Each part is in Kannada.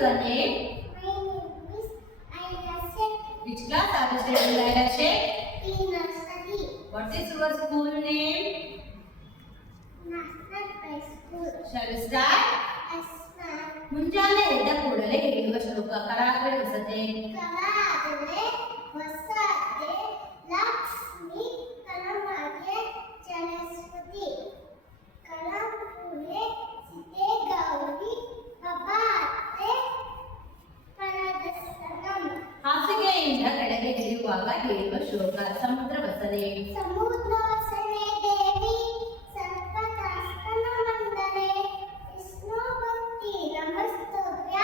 your name? My name is Aida Sheikh. Which class are you studying, Aida Sheikh? In nursery. What is your school name? National High School. Shall we start? Yes, ma'am. ಮುಂಜಾನೆ ಎದ್ದ ಕೂಡಲೇ ಹೇಳುವ ಶ್ಲೋಕ ಕರಾವಳಿ ಹೊಸತೆ. ಕಲಾದರೆ ಹೊಸತೆ ಲಕ್ಷ್ಮಿ ಕಲಮಾಗೆ ಸರಸ್ವತಿ ಕಲಂಪುರೆ ಸಿತೆ ಗೌರಿ ಪ್ರಭಾತೆ ಪರದರ್ಶನಂ. ಹಾಸಿಗೆಯಿಂದ ಕೆಳಗೆ ಇಳಿಯುವಾಗ ಹೇಳುವ ಶ್ಲೋಕ ಸಮುದ್ರ ಬಸದೆ. ಸಮುದ್ರೋಸನೆ ದೇವಿ ಸರ್ಪದಾಸ್ತನ ಮಂದಲೆ ವಿಷ್ಣು ಭಕ್ತಿ ನಮಸ್ತವ್ಯ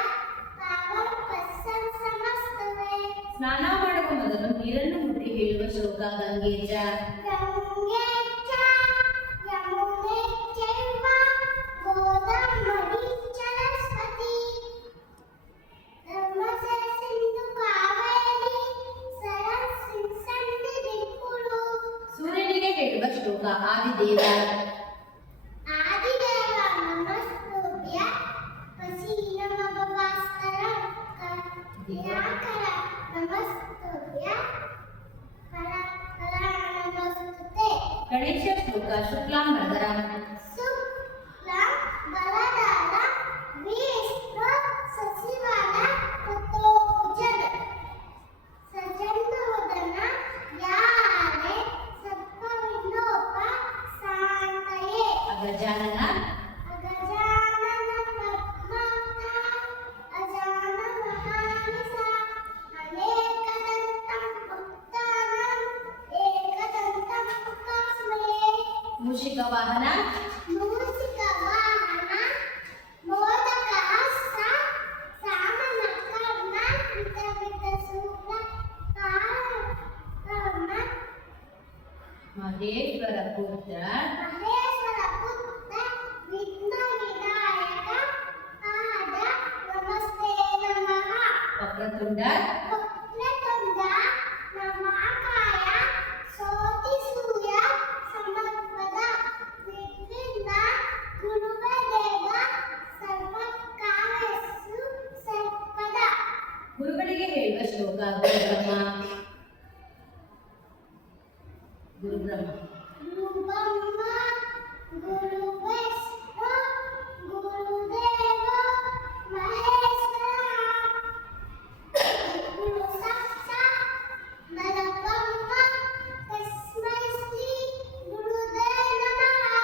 ಪಾವನ ಪಸ್ಸಂ ಸಮಸ್ತವೆ. ಸ್ನಾನ ಮಾಡುವ ಮೊದಲು ನೀರನ್ನು ಮುಟ್ಟಿ ಹೇಳುವ ಶ್ಲೋಕ ಗಂಗೆಜ. ಗಂಗೆ ಚ ಯಮುನೆ ಚೈವ ಗೋದಾವರಿ ಸರಸ್ವತಿ ಧರ್ಮಸರ ಸಿಂಧು ಕಾವೇರಿ ಸರಸ್ವತಿ ಸನ್ನಿಧಿಗಳು. ಸೂರ್ಯನಿಗೆ ಹೇಳುವ ಶ್ಲೋಕ ಆದಿದೇವ. ಆದಿದೇವ ನಮಸ್ತುಭ್ಯ ವಸೀನಮಭವಾಸ್ತರ ದಿನಾಕರ ನಮಸ್ತುಭ್ಯ ಪರಾಕರ ನಮಸ್ತುತೆ. ಗಣೇಶ ಶ್ಲೋಕ ಶುಕ್ಲಾಂಬರಧರಂ. ಶುಕ್ಲಂ ಬಲಧರ ವಿಷ್ಣು ಸಚಿವನ ತಥೋ ಭುಜಗ ಸಜನ್ನವದನ ಯಾರೆ ಸತ್ವವಿಲೋಪ ಶಾಂತಯೇ. ಅಗಜಾನನ. ಅಗಜಾನನ ಪದ್ಮನಾಭ ಅಜಾನ ಮಹಾನಿಸ ಅನೇಕದಂತಂ ಭಕ್ತಾನಾಂ ಏಕದಂತಂ ಉಪಾಸ್ಮಯೇ. ಮೂಷಿಕ ವಾಹನ. ಮೂಷಿಕ ವಾಹನ ಮೋದಕ ಹಸ್ತ ಸಾಮನ ಕರ್ಣ ವಿತವಿತ ಶೂಲ ಕಾರಣ ಮಹೇಶ್ವರ ಪುತ್ರ. ಮಹೇಶ್ವರ ಪುತ್ರ ವಿಘ್ನ ವಿನಾಯಕ ಪಾದ ನಮಸ್ತೆ ನಮಃ. ವಕ್ರತುಂಡ. ವಕ್ರತುಂಡ ನಮಃಕಾಯ ಸೋತಿ ಸೂರ್ಯ ಸಮರ್ಪದ ವಿಘ್ನ ಗುರುವೇ ದೇವ ಸರ್ವಕಾರ್ಯಸ್ಸು ಸರ್ವದ. ಗುರುಗಳಿಗೆ ಹೇಳುವ ಶ್ಲೋಕ ಗುರುಬ್ರಹ್ಮ. ಗುರುಬ್ರಹ್ಮ. ಗುರುಬ್ರಹ್ಮ ಗುರುವಿಷ್ಣು ಗುರುದೇವ ಮಹೇಶ್ವರ ಗುರು ಸಾಕ್ಷಾತ್ ಪರಬ್ರಹ್ಮ ತಸ್ಮೈ ಶ್ರೀ ಗುರುದೇ ನಮಃ.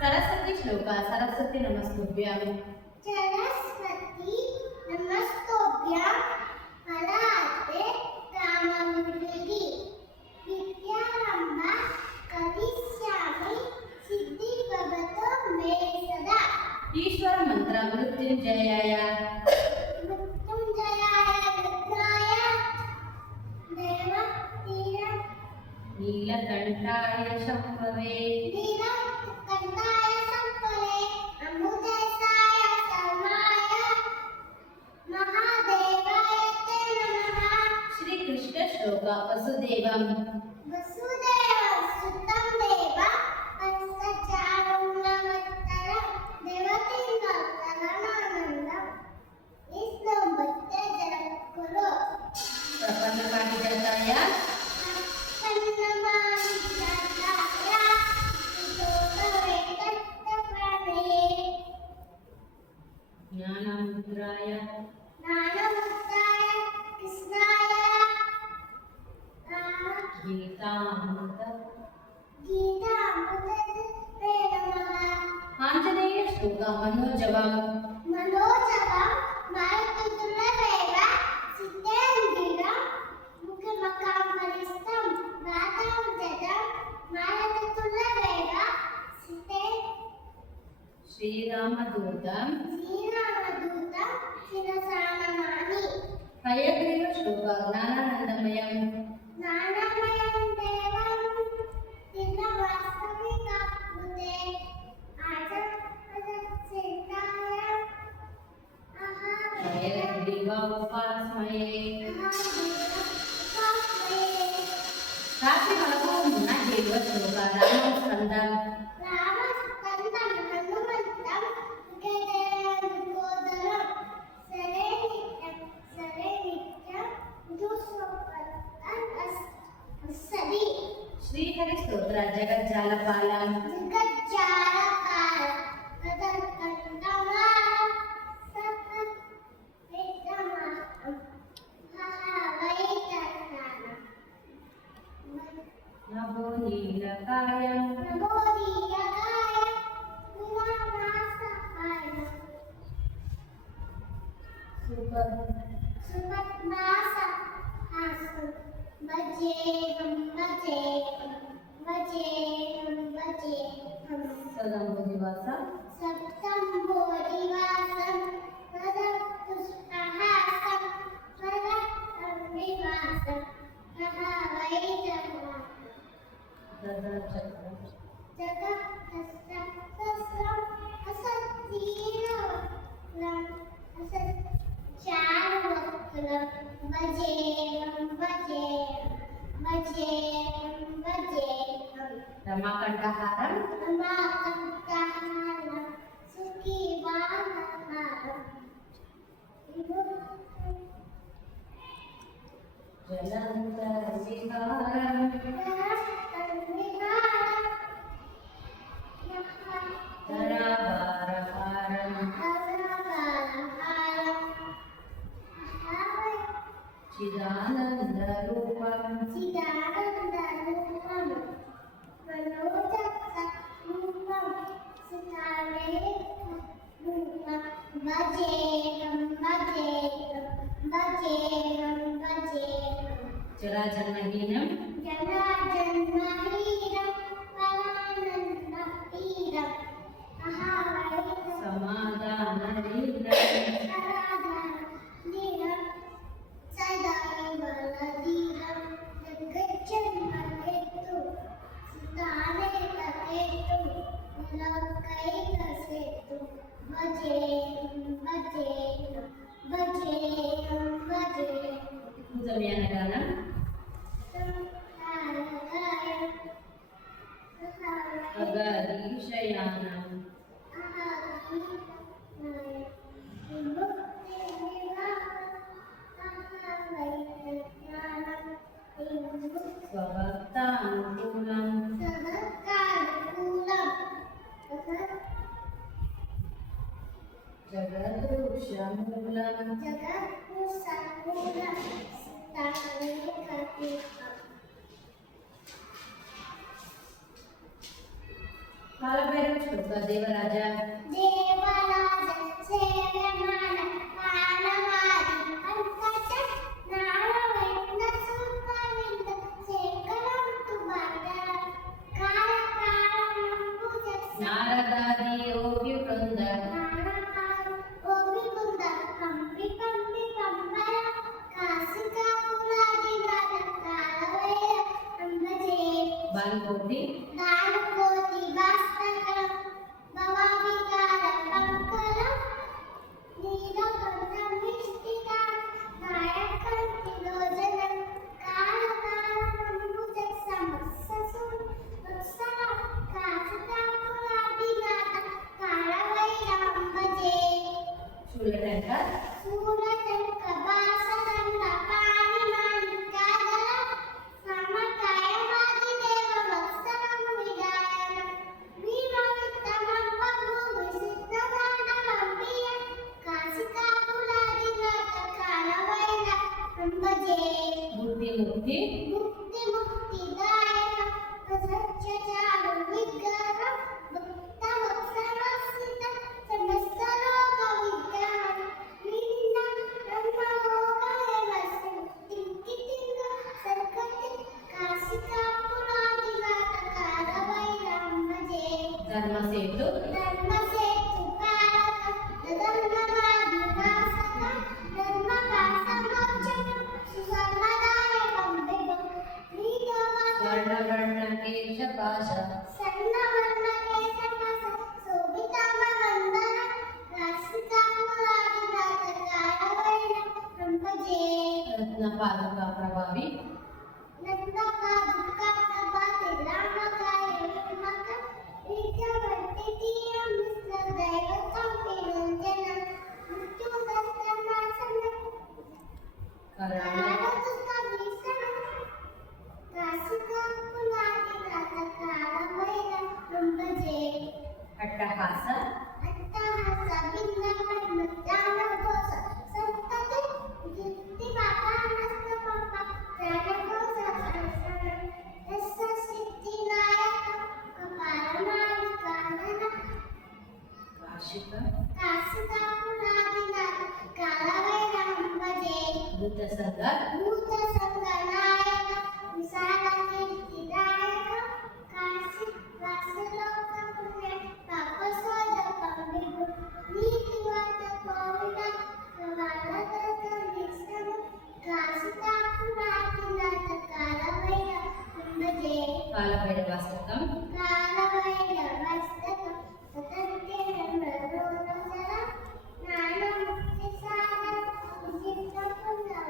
ಸರಸ್ವತಿ ಶ್ಲೋಕ ಸರಸ್ವತಿ ನಮಸ್ತುಭ್ಯಂ. ಸರಸ್ವತಿ ನಮಸ್ತುಭ್ಯಂ ಫಲಾತೆ ಕಾಮವಿರಿ ವಿದ್ಯಾರಂಭ ಕರಿಷ್ಯಾಮಿ ಸಿದ್ಧಿ ಭವತು ಮೇ ಸದಾ. ಈಶ್ವರ ಮಂತ್ರ ಮೃತ್ಯುಂಜಯಾಯ. ಮೃತ್ಯುಂಜಯಾಯ ರುದ್ರಾಯ ದೇವತೀರ ನೀಲಕಂಠಾಯ ಶಂಭವೇ. ನೀಲಕಂಠಾಯ ಸಂಪರೆ ಅಮೃತೇಶಾಯ ಸರ್ವಾಯ ಮಹಾದೇವಾಯ ತೇ ನಮಃ. ಶ್ರೀಕೃಷ್ಣ ಶ್ಲೋಕ ವಸುದೇವಂ. ವಸುದೇವ ಸುತಂ ದೇವ ಪಂಚಚಾರುಣವತ್ತರ ದೇವತಿಂಗತರಣಾನಂದ ವಿಷ್ಣು ಭಕ್ತ ಜಗದ್ಗುರು ಪ್ರಪನ್ನಪಾಠಿತಾಯ. ಕನ್ನಮಾನಿಜಾತಾಯ ವಿತೋಕವೇತಪ್ರಣಯೇ. ಜ್ಞಾನಮುದ್ರಾಯ. ಜ್ಞಾನಮುದ್ರಾಯ ಕೃಷ್ಣಾಯ ಗೀತಾಮೃತ. ಗೀತಾಮೃತೇ ನಮಃ. ಆಂಜನೇಯ ಶ್ಲೋಕ ಮನೋಜವಂ. मनोजवं मारुततुल्यवेग सिद्धेन्द्रियं मुखमकामरिष्टं वातं जडं मारुततुल्यवेग सिद्धे ಶ್ರೀರಾಮದೂತಂ. श्रीरामदूतं शिरसा नमामि. ಹಯಗ್ರೀವ ಶ್ಲೋಕ ಜ್ಞಾನಾನಂದಮಯಂ. ज्ञानमयं देवं तिलवास्तविकाकृते आजपदचिन्ताय ಹಯಗ್ರೀವ ಉಪಾಸ್ಮಯೇ. अहं ರಾತ್ರಿ ಮಲಗುವ ಮುನ್ನ ಹೇಳುವ ಶ್ಲೋಕ ರಾಮಸ್ಕಂದಂ. रामस्कन्दं हनुमन्तं विजयदूतं सरेण జగజ్జాలపాలం జగజ్జాలపాలం తదకంఠమాలం సతవేదమాలం మహావైతరణం నభోనీలకాయం నమోదీయకాయ వినాశకాయ సుపద్మాసహాసం భజేహం భజేహం భజేహం భజేహం సదంబుదివాస సప్తంబోధివాసం సదపుష్పహాసం సదకంఠనివాసం మహావైతరణం దదచక్రం జగత్సహస్రం అసత్యవక్రం అసత్చారువక్రం భజేహం భజేహం భజేహం భజేహం రమాకంఠహారం రమాకంఠహారం సుఖీవానహారం జలంతర్విహారం ధరాభారహారం చిదానందరూపం భజేహం భజేహం భజేహం భజేహం జరాజన్మహీనం జనార్దనహీరం పరానందహీరం మహావైతం సమాధానలీనం సరాధీరం సదాయివలధీరం జగజ్జన్మహేతు సుతానేతకేతు నిలకైకసేతు భజేహం భజేహం భజేహం భజేహం భుజవ్యానగానం అగరీషయానం స్వభక్తానుకూలం జగదృక్షమూలం వాళ్ళ పేరు చెప్తా దేవరాజ దేవరాజ సేవ్యమాన మానవాది అంకట నారవైన సూపవింద శేఖరంతు భద్ర కాలకాలంబు జస్స నారదాది యోగి వృంద నారకాలు ఓవిగుంద పంపి పంపి పంపర కాసికా పురాది గాన కాలవేయ అంబజే బాన్కోటి దానకోటి వాస్తకం భవావికార పంకలం నీలకంఠం నిష్ఠితం నాయకంటి లోచనం కాలకాలంబుజ సమస్ససు వత్సలం కాసితాపురాదిగాత కాలవైరాంబజే చూడటంక సూరజంక వాసదండ పాణిమాణికాదల సమకాయవాది దేవ వత్సలం విదాయనం వీరవిత్తమం భూమి సిద్ధదానవంపియ కాశికాపులాదిగాత కాలవైన అంబజే బుద్ధిముక్తి ముక్తి ముక్తిదాయకం సత్యచారు విగ్రహం భక్త వత్సలసిత సమస్తలోక విగ్రహం నిన్న బ్రహ్మలోకయవసు తింకితింగ సర్కటి కాశికాపురాదిగాత కాలవైరాంబజే ధర్మసేతు ధర్మసేతు కారక ధర్మమాదివాసక ధర్మకాసమోచకం సువర్ణదాయకం విభం స్వర్ణవర్ణ కేశపాశ సన్నవర్ణ కేశపాశ శోభితామవందన రాశికాపురాదిగాత కాలవైన అంబజే రత్న పాదుకా ప్రభావి నందపాదుకా ప్రభాతి రామకాయ విమక విద్యవర్తి తీరం విష్ణ దైవతం పిరంజనం మృత్యుదత్తనాశనం కరాళ కారతుక భీషణం కాశికాపురాదిగాత కాలవైన ಅಟ್ಟಹಾಸ, ಅಟ್ಟಹಾಸ, ಭಿನ್ನ ಜ್ಞಾನಕೋಶ, ಸಂತತಿ, ದೀಪ್ತಿ, ಪಾಪ, ನಷ್ಟ, ಪಾಪ, ಜ್ಞಾನಕೋಶ, ಸಂಸನ, ಯಶ, ಸಿದ್ಧಿ, ನಾಯಕ, ಕಪಾಲ, ಮಾಲಿಕ, ನನ, ಕಾಶಿಕ, ಕಾಸಿಕ, ಪುರಾದಿನಾಥ, ಕಾಲಭೈರವ ಭಜೆ, ಭೂತ ಸಂಘ, ಭೂತ ಸಂಘ ನಾಯಕ, ವಿಶಾಲ ಕೀರ್ತಿದಾಯಕ, ಕಾಶಿ ವಾಸಲೋಕ ಪುಣ್ಯ, ಪಾಪ ಶೋಧಕ ವಿಭು, ನೀತಿವಾದ ಕೋವಿದ, ಪ್ರವಾಹದ ಸಂರಕ್ಷಣ, ಕಾಶಿಕ ಪುರಾದಿನಾಥ, ಕಾಲಭೈರವ ಭಜೆ, ಕಾಲಭೈರವಾಷ್ಟಕಂ, ಕಾಲಭೈರವಾಷ್ಟಕ, ಸತಂತೆ ನಮರೋದರ, ಜ್ಞಾನ ಮುಕ್ತಿ ಸಾಗರ, ವಿಚಿತ್ರ ಪುನಃ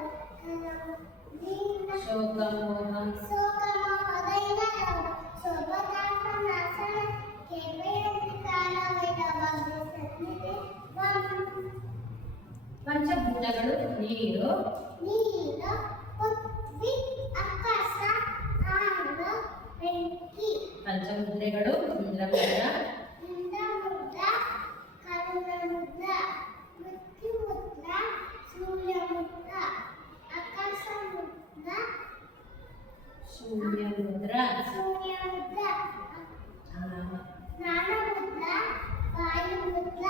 ದೀನ ಶೋಕಮೋಹಂ, ಶೋಕಮೋಹದೈನರವ, ಶೋಭದಾಪನಾಶನ, ಕೇವಯಂತಿ ಕಾಲಭೈರವ ಸನ್ನಿಧಿ ವಂ. ಪಂಚಭೂತಗಳು ನೀರು, ನೀರು, ಪೃಥ್ವಿ, ಆಕಾಶ, ಆಗ, ಬೆಂಕಿ, ಪಂಚಮುದ್ರೆಗಳು ಇಂದ್ರಮುದ್ರ, ಇಂದ್ರಮುದ್ರ, ಕರುಣಮುದ್ರ, ಮೃತ್ಯುಮುದ್ರ, ಸೂರ್ಯಮುದ್ರ, ಆಕಾಶಮುದ್ರ, ಶೂನ್ಯಮುದ್ರ, ಸೂರ್ಯಮುದ್ರ, ಜ್ಞಾನಮುದ್ರ, ವಾಯುಮುದ್ರ,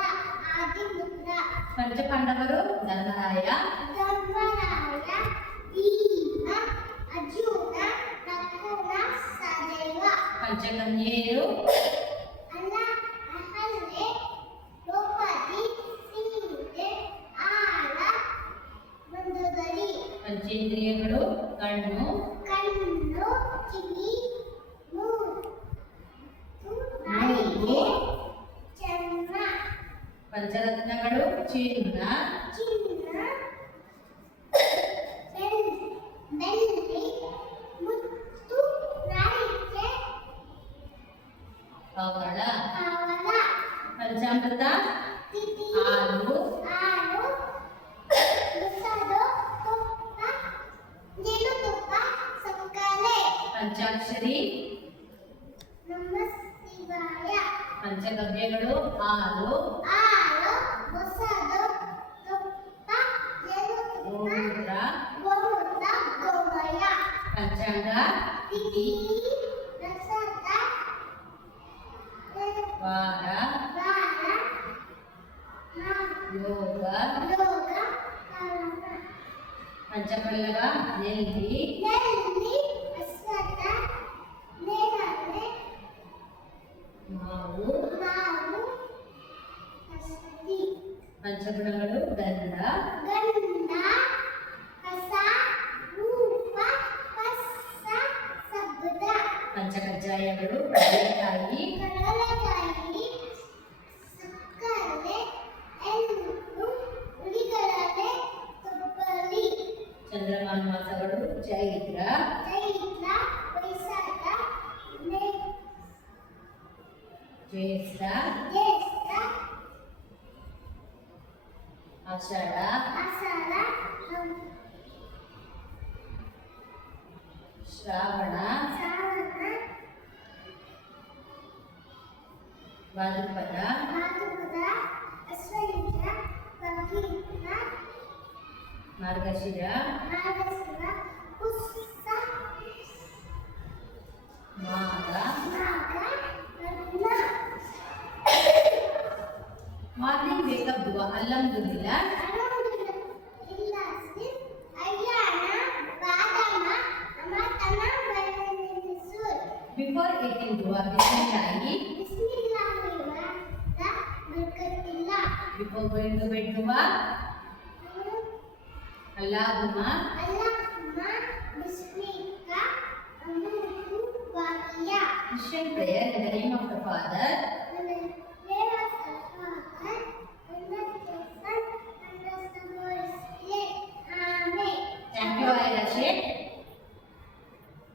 ಆದಿಮುದ್ರ, ಪಂಚಪಾಂಡವರು ಧರ್ಮರಾಯ, ಧರ್ಮರಾಯ, ಭೀಮ, ಅರ್ಜುನ, ನಕುಲ, ಸಹದೇವ, ಪಂಚಕನ್ಯೆಯರು ಅಹಲ್ಯೆ, ದ್ರೌಪದಿ, ಸೀತೆ, ಆಳ, ಮಂದೋದರಿ, ಪಂಚೇಂದ್ರಿಯಗಳು ಕಣ್ಣು, ಕಣ್ಣು, ಕಿವಿ, ಮೂಗು, ಮೂಗು, ಚರ್ಮ, ಪಂಚರತ್ನಗಳು ಚಿನ್ನ, ಚಿನ್ನ, ಬೆಳ್ಳಿ, ಮುತ್ತು, ನಾರಿಕೆ, ಹವಳ, ಹವಳ, ಪಂಚಾಮೃತ ತಿಥಿ, ಹಾಲು, ಹಾಲು, ಮೊಸರು, ತುಪ್ಪ, ಜೇನುತುಪ್ಪ, ಸಕ್ಕರೆ, ಪಂಚಾಕ್ಷರಿ, ನಮಃ ಶಿವಾಯ, ಪಂಚಗವ್ಯಗಳು ಹಾಲು, ಹಾಲು, ಮೊಸರು, ತುಪ್ಪ, ಜೇನುತುಪ್ಪ, ಗೋಮೂತ್ರ, ಗೋಮೂತ್ರ, ಗೋಮಯ, ಪಂಚಾಂಗ ತಿಥಿ, ನಕ್ಷತ್ರ, ವಾರ, ವಾರ, ಯೋಗ, ಯೋಗ, ಕಾರಣ, ಪಂಚಪಲ್ಲವ ನೆಲ್ಲಿ, ನೆಲ್ಲಿ, ಅಶ್ವತ್ಥ, ನೇರಳೆ, ಮಾವು, ಮಾವು, ಅಶ್ವತಿ, ಪಂಚಗುಣಗಳು ಗಂಧ, ಗಂಧ, ಕಸ, ರೂಪ, ಪಸ್ಸ, ಶಬ್ದ, ಪಂಚಕಜ್ಜಾಯಗಳು ಕಡಲೆಕಾಯಿ, ಕಡಲೆಕಾಯಿ, ಸಕ್ಕರೆ, ಎಳ್ಳು, ಹುಳಿಗಡಲೆ, ಕೊಬ್ಬರಿ, ಚಂದ್ರಮಾನವಾಸಗಳು ಚೈತ್ರ, ಚೈತ್ರ, ವೈಶಾಖ, ಜ್ಯೇಷ್ಠ, ಜ್ಯೇಷ್ಠ, ಆಷಾಢ, ಆಷಾಢ, ಶ್ರಾವಣ, ಶ್ರಾವಣ, ಭಾದ್ರಪದ, ಭಾದ್ರಪದ, ಅಶ್ವಯುಜ, ಫಲ್ಗುಣ, ಮಾರ್ಗಶಿರ, ಮಾರ್ಗಶಿರ, ಪುಷ್ಯ, ಮಾಘ, ಮಾಘ, ರತ್ನ. ಮಾರ್ನಿಂಗ್ ವೇಕಪ್ ದುವಾ ಅಲ್ಹಮ್ದುಲಿಲ್ಲಾ, ಬಿಫೋರ್ ಈಟಿಂಗ್ ದುವಾ ಬಿಸ್ಮಿಲ್ಲಾಹಿ, ಬಿಫೋರ್ ಗೋಯಿಂಗ್ ಟು ಬೆಡ್ ದುವಾ ಅಲ್ಲಾಹುಮ್ಮ Christian prayer in the name of the Father,